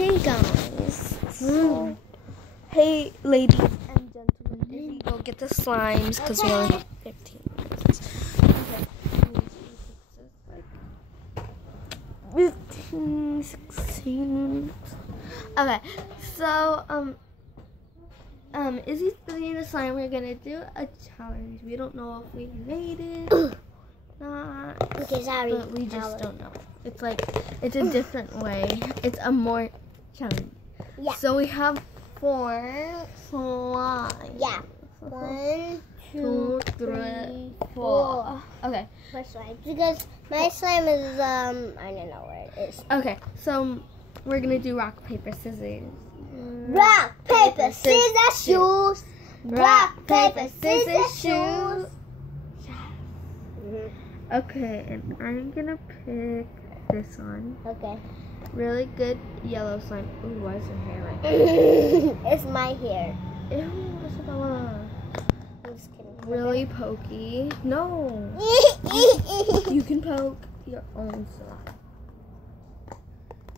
Hey guys. Hey ladies and gentlemen. Izzy, go get the slimes because we only have 15 minutes. Okay. 15, 16. Okay. So Izzy's doing the slime. We're gonna do a challenge. We don't know if we made it. Not. Okay, sorry. But we just don't know. It's like, it's a different way. It's a more challenge. Yeah. So we have 4 slimes. Yeah. 1, 2, 3, 4. Okay. First slime. Because my slime is, I don't know where it is. Okay, so we're gonna do rock, paper, scissors. Rock, paper, scissors, shoes. Rock, paper, scissors, shoes. Okay, and I'm gonna pick this one. Okay. Really good yellow slime. Ooh, why is your hair right? It's my hair. Ew, Isabella. I'm just kidding. Really pokey. No. You can poke your own slime.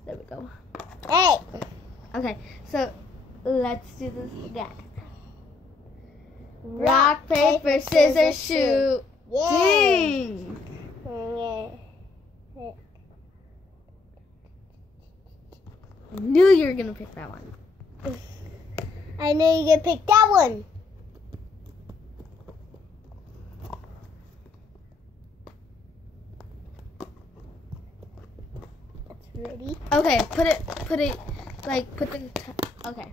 There we go. Hey. Okay, so let's do this again. Rock, paper, scissors, shoot. Yeah. Ding! Knew you were gonna pick that one. I knew you could pick that one. That's ready. Okay, put it, like, put the, okay.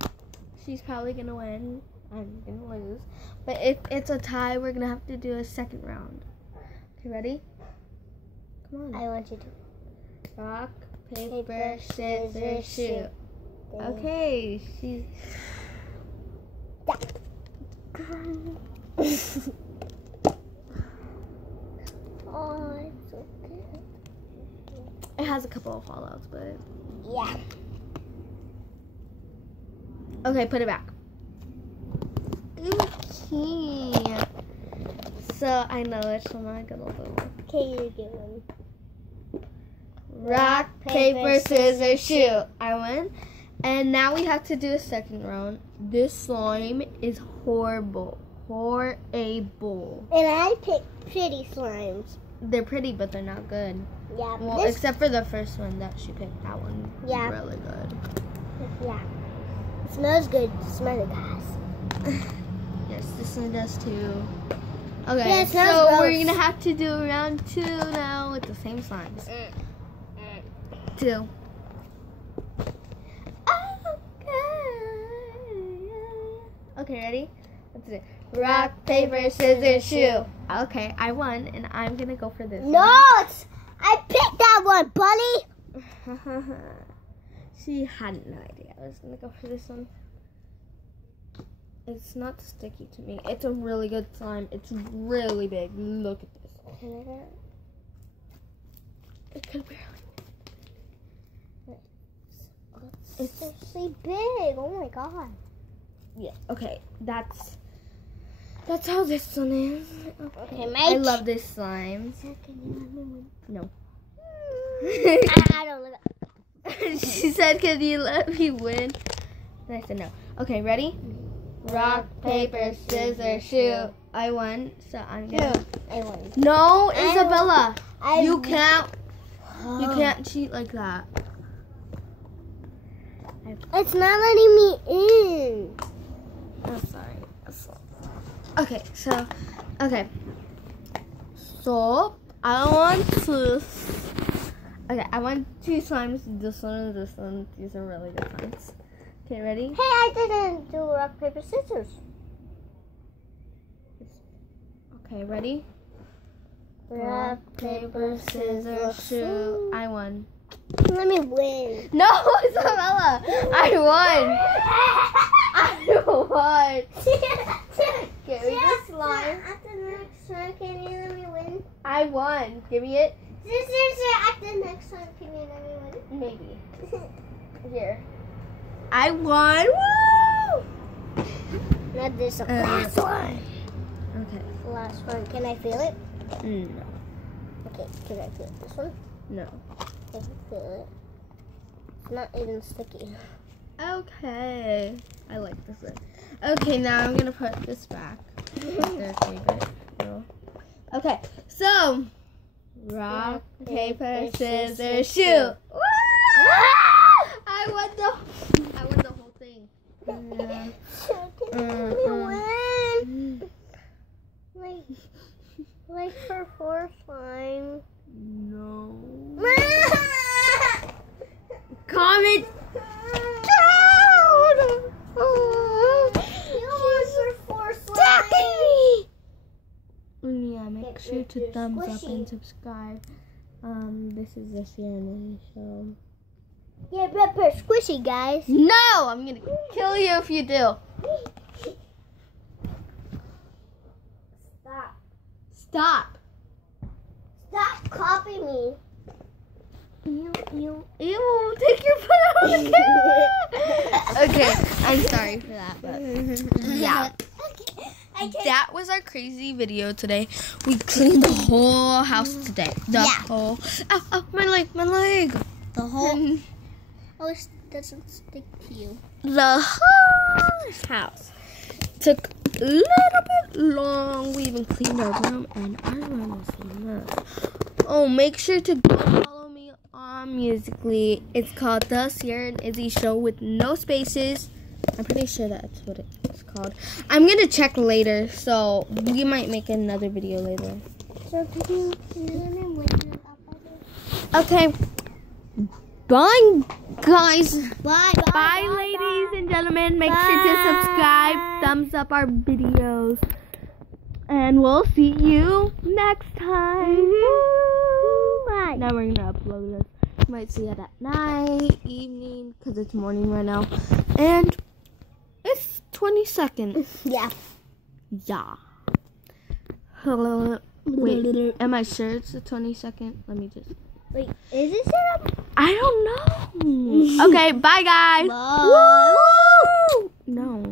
She's probably gonna win. I'm gonna lose. But if it's a tie, we're gonna have to do a second round. Okay, ready? Come on. I want you to. Rock, paper, scissors, shoot. Okay, she's... Oh, it's so good. It has a couple of fallouts, but... Yeah. Okay, put it back. Okay. So, I know which one I'm gonna do. Okay, you get one. Rock, paper, scissors, shoot. I win. And now we have to do a second round. This slime is horrible. Horrible. And I picked pretty slimes. They're pretty, but they're not good. Yeah. Well, except for the first one that she picked. That one Yeah. really good. Yeah. It smells good. Smell it, guys. Yes, this one does too. Okay, Yeah, it so smells we're gross. gonna have to do round 2 now with the same slimes. 2. Okay, ready? Let's do it. Rock, paper, scissors, shoot. Okay, I won, and I'm gonna go for this. No, I picked that one, buddy. one. She had no idea I was gonna go for this one. It's not sticky to me. It's a really good slime. It's really big. Look at this. It could barely. It's so big. Oh my god. Yeah. Okay. That's how this one is. Okay, I mate. love this slime. No. I don't love it. She said, "Can you let me win?" And I said no. Okay, ready? Rock, paper, scissors, shoot. I won, so I'm gonna. I won. No, Isabella, I you can't. You can't cheat like that. It's not letting me in. I'm sorry. Okay, so, okay. So, I want to. Okay, I want 2 slimes. This one and this one. These are really good slimes. Okay, ready? Hey, I didn't do rock, paper, scissors. Okay, ready? Rock, paper, scissors, shoot. I won. Let me win. No, Isabella! I won! I won! Give me the slime. At the next one, can you let me win? I won. Give me it. Scissors, at the next one, can you let me win? Maybe. Here. I won! Woo! Now this is the last one. Okay. Last one. Can I feel it? No. Okay, can I feel this one? No. Can I feel Not even sticky. Okay. I like this one. Okay, now I'm gonna put this back. Their favorite. Girl. Okay, so rock, paper, scissors, shoot. Woo! I won the whole thing. Like for 4 slime. No. Comment down. Yeah, make sure to thumbs up and subscribe. This is the Sierra show. Yeah, pepper squishy, guys. No, I'm gonna kill you if you do. Stop. Stop copying me. Ew, take your foot out of the camera. Okay, I'm sorry for that, but yeah. That was our crazy video today. We cleaned the whole house today. The whole. Oh, my leg. The whole. Oh, it doesn't stick to you. The whole house. Took a little bit long. We even cleaned our room, and our room is a mess. Oh, make sure to go follow me on Musical.ly. It's called The Sierra and Izzy Show with no spaces. I'm pretty sure that's what it's called. I'm gonna check later, so we might make another video later. So can you let me wake you up? Okay. Bye, guys. Bye, Ladies and gentlemen. Make sure to subscribe, thumbs up our videos, and we'll see you next time. Bye. Now we're gonna upload this. You might see it at night, evening, because it's morning right now, and it's 20 seconds. Yeah. Yeah. Hello. Wait, am I sure it's the 22nd? Let me just. Wait, is it set up? I don't know. Okay, bye guys. Bye. No.